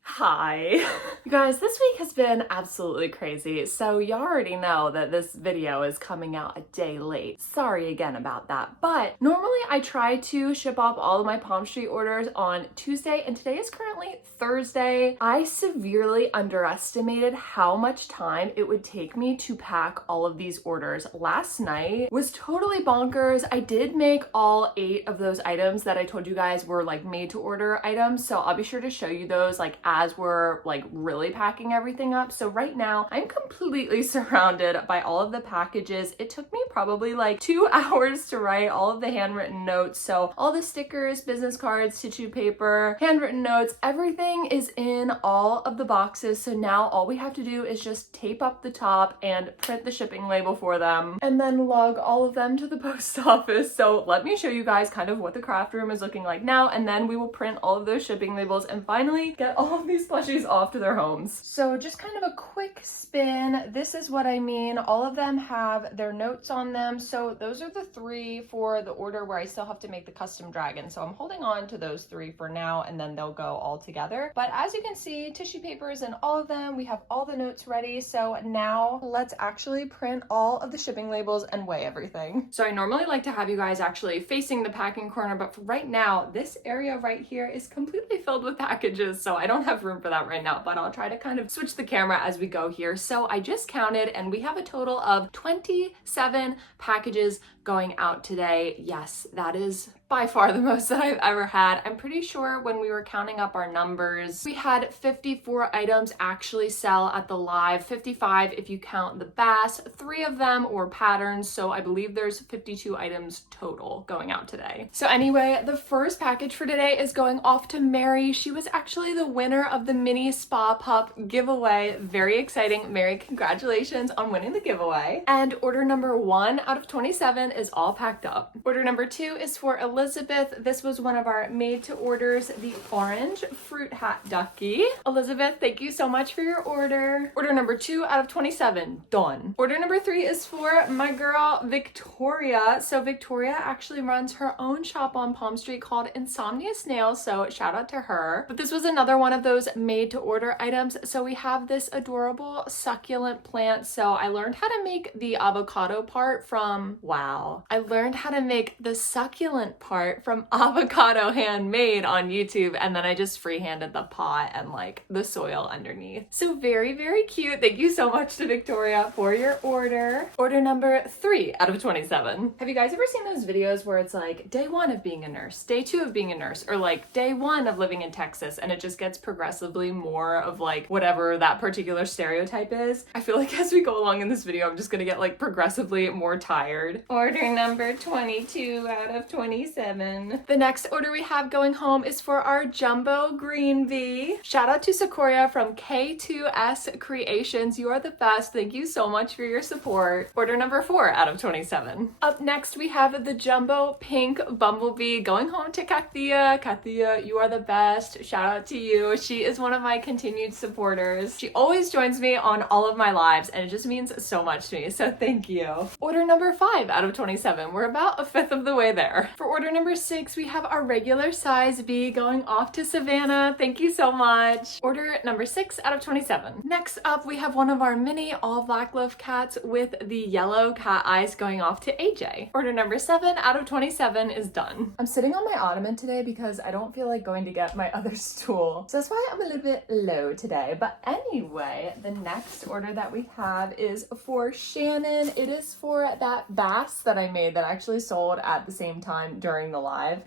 Hi. You guys, this week has been absolutely crazy. So you already know that this video is coming out a day late. Sorry again about that. But normally I try to ship off all of my Palm Street orders on Tuesday and today is currently Thursday. I severely underestimated how much time it would take me to pack all of these orders. Last night was totally bonkers. I did make all 8 of those items that I told you guys were like made to order items. So I'll be sure to show you those like as we're like really packing everything up. So right now I'm completely surrounded by all of the packages. It took me probably like 2 hours to write all of the handwritten notes. So all the stickers, business cards, tissue paper, handwritten notes, everything is in all of the boxes. So now all we have to do is just tape up the top and print the shipping label for them and then lug all of them to the post office. So let me show you guys kind of what the craft room is looking like now, and then we will print all of those shipping labels and finally get all of these plushies off to their homes. So just kind of a quick spin. This is what I mean. All of them have their notes on them. So those are the 3 for the order where I still have to make the custom dragon. So I'm holding on to those 3 for now and then they'll go all together. But as you can see, tissue papers and all of them, we have all the notes ready. So now let's actually print all of the shipping labels and weigh everything. So I normally like to have you guys actually facing the packing corner, but for right now, this area right here is completely filled with packages. So I don't have room for that right now, but I'll try to kind of switch the camera as we go here. So I just counted and we have a total of 27 packages going out today. Yes, that is by far the most that I've ever had. I'm pretty sure when we were counting up our numbers, we had 54 items actually sell at the live, 55 if you count the bass, 3 of them were patterns, so I believe there's 52 items total going out today. So anyway, the first package for today is going off to Mary. She was actually the winner of the mini spa pup giveaway. Very exciting. Mary, congratulations on winning the giveaway. And order number 1 out of 27 is all packed up. Order number 2 is for Elizabeth. This was one of our made to orders, the orange fruit hat ducky. Elizabeth, thank you so much for your order. Order number 2 out of 27, done. Order number 3 is for my girl, Victoria. So Victoria actually runs her own shop on Palm Street called Insomnia Snails, so shout out to her. But this was another one of those made to order items. So we have this adorable succulent plant. So I learned how to make the avocado part from, wow. I learned how to make the succulent part from Avocado Handmade on YouTube, and then I just freehanded the pot and like the soil underneath. So very, very cute. Thank you so much to Victoria for your order. Order number 3 out of 27. Have you guys ever seen those videos where it's like day 1 of being a nurse, day 2 of being a nurse, or like day 1 of living in Texas, and it just gets progressively more of like whatever that particular stereotype is? I feel like as we go along in this video, I'm just gonna get like progressively more tired. Order number 22 out of 27. The next order we have going home is for our jumbo green V. Shout out to Sequoia from K2S Creations. You are the best. Thank you so much for your support. Order number 4 out of 27. Up next, we have the jumbo pink bumblebee going home to Kathia. Kathia, you are the best. Shout out to you. She is one of my continued supporters. She always joins me on all of my lives, and it just means so much to me. So thank you. Order number 5 out of 27. We're about a fifth of the way there. For order number 6, we have our regular size B going off to Savannah. Thank you so much. Order number 6 out of 27. Next up, we have one of our mini all black love cats with the yellow cat eyes going off to AJ. Order number 7 out of 27 is done. I'm sitting on my ottoman today because I don't feel like going to get my other stool. So that's why I'm a little bit low today. But anyway, the next order that we have is for Shannon. It is for that bass that I made that actually sold at the same time during the live.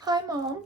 Hi, Mom.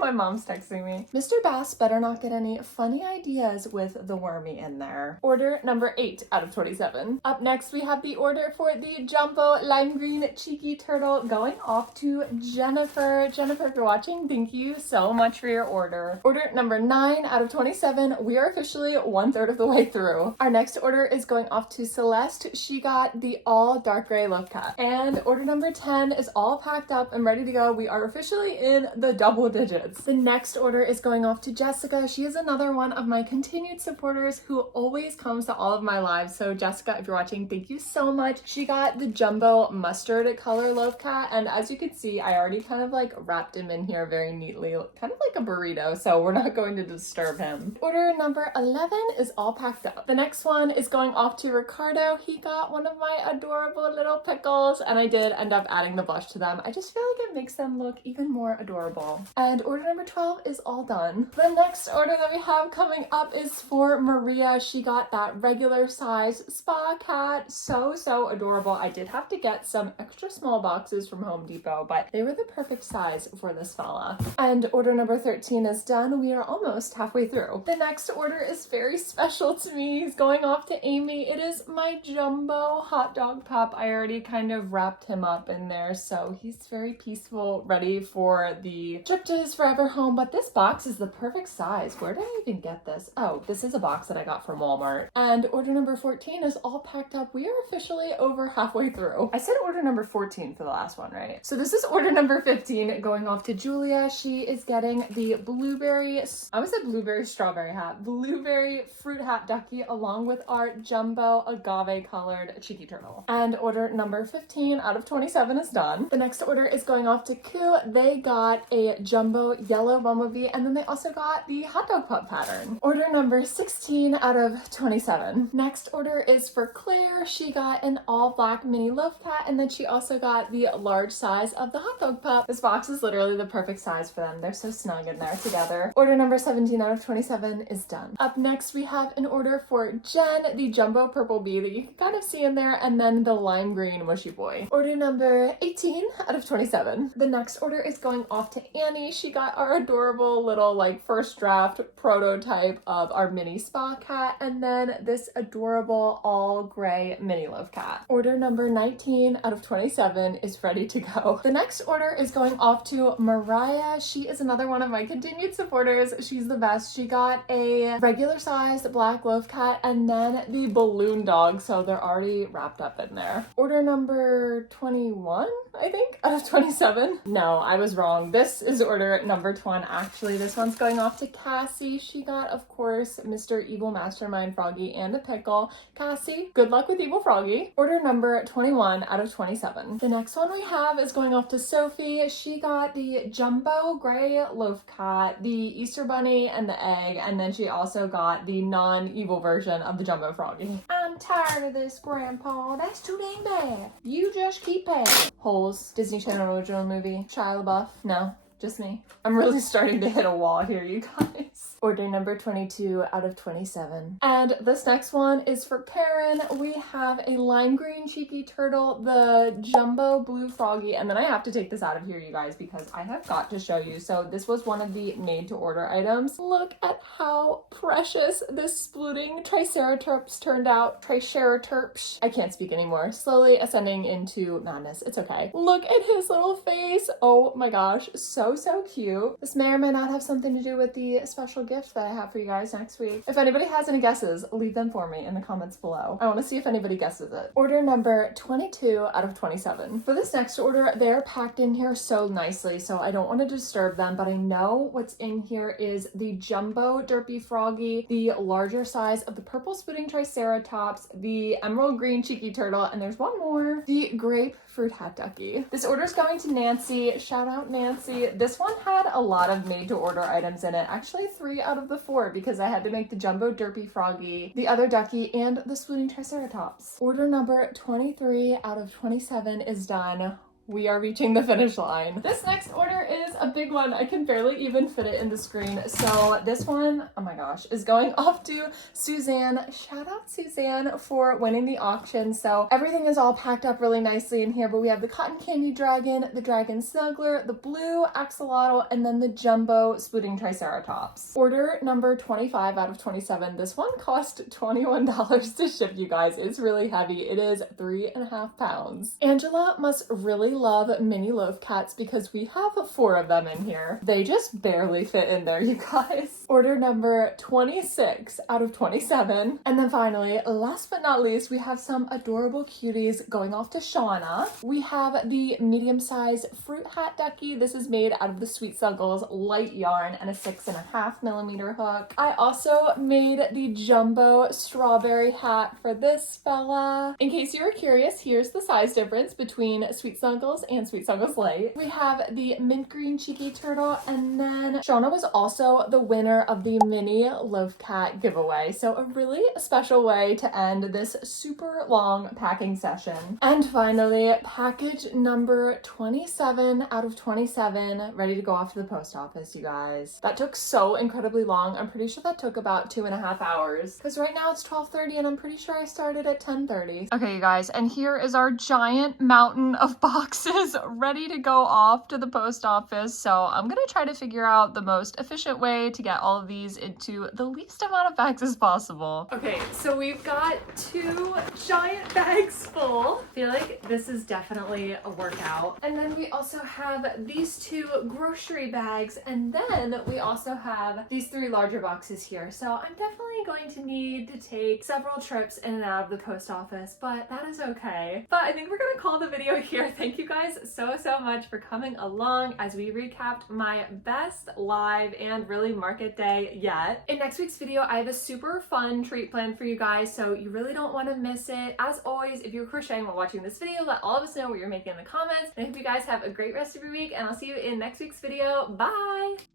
My mom's texting me. Mr. Bass better not get any funny ideas with the wormy in there. Order number 8 out of 27. Up next, we have the order for the jumbo lime green cheeky turtle going off to Jennifer. Jennifer, if you're watching, thank you so much for your order. Order number 9 out of 27. We are officially 1/3 of the way through. Our next order is going off to Celeste. She got the all dark gray love cat. And order number 10 is all packed up and ready to go. We are officially in the double digits. The next order is going off to Jessica. She is another one of my continued supporters who always comes to all of my lives. So Jessica, if you're watching, thank you so much. She got the jumbo mustard color love cat, and as you can see, I already kind of like wrapped him in here very neatly, kind of like a burrito, so we're not going to disturb him. Order number 11 is all packed up. The next one is going off to Ricardo. He got one of my adorable little pickles, and I did end up adding the blush to them. I just feel like it makes them look even more adorable. And order number 12 is all done. The next order that we have coming up is for Maria. She got that regular size spa cat. So adorable. I did have to get some extra small boxes from Home Depot, but they were the perfect size for this fella. And order number 13 is done. We are almost halfway through. The next order is very special to me. He's going off to Amy. It is my jumbo hot dog pup. I already kind of wrapped him up in there, so he's very peaceful, ready for the trip to his forever home. But this box is the perfect size. Where did I even get this? Oh, this is a box that I got from Walmart. And order number 14 is all packed up. We are officially over halfway through. I said order number 14 for the last one, right? So this is order number 15 going off to Julia. She is getting the blueberry, I was a blueberry strawberry hat, blueberry fruit hat ducky along with our jumbo agave colored cheeky turtle. And order number 15 out of 27 is done. The next order is going off to Koo. They got a jumbo yellow bumblebee, and then they also got the hot dog pup pattern. Order number 16 out of 27. Next order is for Claire. She got an all black mini love cat, and then she also got the large size of the hot dog pup. This box is literally the perfect size for them. They're so snug in there together. Order number 17 out of 27 is done. Up next, we have an order for Jen, the jumbo purple bee that you can kind of see in there, and then the lime green mushy boy. Order number 18 out of 27. The next order is going going off to Annie. She got our adorable little like first draft prototype of our mini spa cat, and then this adorable all gray mini love cat. Order number 19 out of 27 is ready to go. The next order is going off to Mariah. She is another one of my continued supporters. She's the best. She got a regular sized black loaf cat and then the balloon dog, so they're already wrapped up in there. Order number 21, I think, out of 27. No, I was wrong. This is order number 20. Actually, this one's going off to Cassie. She got, of course, Mr. Evil Mastermind Froggy and a pickle. Cassie, good luck with Evil Froggy. Order number 21 out of 27. The next one we have is going off to Sophie. She got the jumbo gray loaf cat, the Easter bunny, and the egg, and then she also got the non-evil version of the jumbo froggy. I'm tired of this, Grandpa. That's too dang bad. You just keep paying. Holes, Disney Channel original movie. Shia LaBeouf? No, just me. I'm really starting to hit a wall here, you guys. Order number 22 out of 27. And this next one is for Karen. We have a lime green cheeky turtle, the jumbo blue froggy, and then I have to take this out of here, you guys, because I have got to show you. So this was one of the made to order items. Look at how precious this splooting triceratops turned out. Triceratops. I can't speak anymore. Slowly ascending into madness. It's okay. Look at his little face. Oh my gosh. So cute. This may or may not have something to do with the special gift that I have for you guys next week. If anybody has any guesses, leave them for me in the comments below. I want to see if anybody guesses it. Order number 22 out of 27. For this next order, they're packed in here so nicely, so I don't want to disturb them, but I know what's in here is the jumbo derpy froggy, the larger size of the purple spooting triceratops, the emerald green cheeky turtle, and there's one more, the grapefruit hat ducky. This order's going to Nancy. Shout out Nancy. This one had a lot of made to order items in it. Actually 3 out of the 4 because I had to make the jumbo derpy froggy, the other ducky, and the spooting triceratops. Order number 23 out of 27 is done. We are reaching the finish line. This next order is a big one. I can barely even fit it in the screen. So this one, oh my gosh, is going off to Suzanne. Shout out Suzanne for winning the auction. So everything is all packed up really nicely in here, but we have the cotton candy dragon, the dragon snuggler, the blue axolotl, and then the jumbo spooting triceratops. Order number 25 out of 27. This one cost $21 to ship, you guys. It's really heavy. It is 3.5 pounds. Angela must really love mini loaf cats because we have 4 of them in here. They just barely fit in there, you guys. Order number 26 out of 27. And then finally, last but not least, we have some adorable cuties going off to Shauna. We have the medium-sized fruit hat ducky. This is made out of the Sweet Snuggles light yarn and a 6.5 millimeter hook. I also made the jumbo strawberry hat for this fella. In case you were curious, here's the size difference between Sweet Snuggles and Sweet Snuggles Light. We have the mint green cheeky turtle, and then Shauna was also the winner of the mini loaf cat giveaway. So a really special way to end this super long packing session. And finally, package number 27 out of 27, ready to go off to the post office, you guys. That took so incredibly long. I'm pretty sure that took about 2.5 hours because right now it's 12:30 and I'm pretty sure I started at 10:30. Okay, you guys, and here is our giant mountain of boxes ready to go off to the post office. So I'm gonna try to figure out the most efficient way to get all of these into the least amount of bags as possible. Okay, so we've got 2 giant bags full. I feel like this is definitely a workout. And then we also have these 2 grocery bags, and then we also have these 3 larger boxes here. So I'm definitely going to need to take several trips in and out of the post office, but that is okay. But I think we're gonna call the video here. Thank you guys so much for coming along as we recapped my best live and really market day yet. In next week's video, I have a super fun treat planned for you guys, so you really don't want to miss it. As always, if you're crocheting while watching this video, let all of us know what you're making in the comments. And I hope you guys have a great rest of your week, and I'll see you in next week's video. Bye!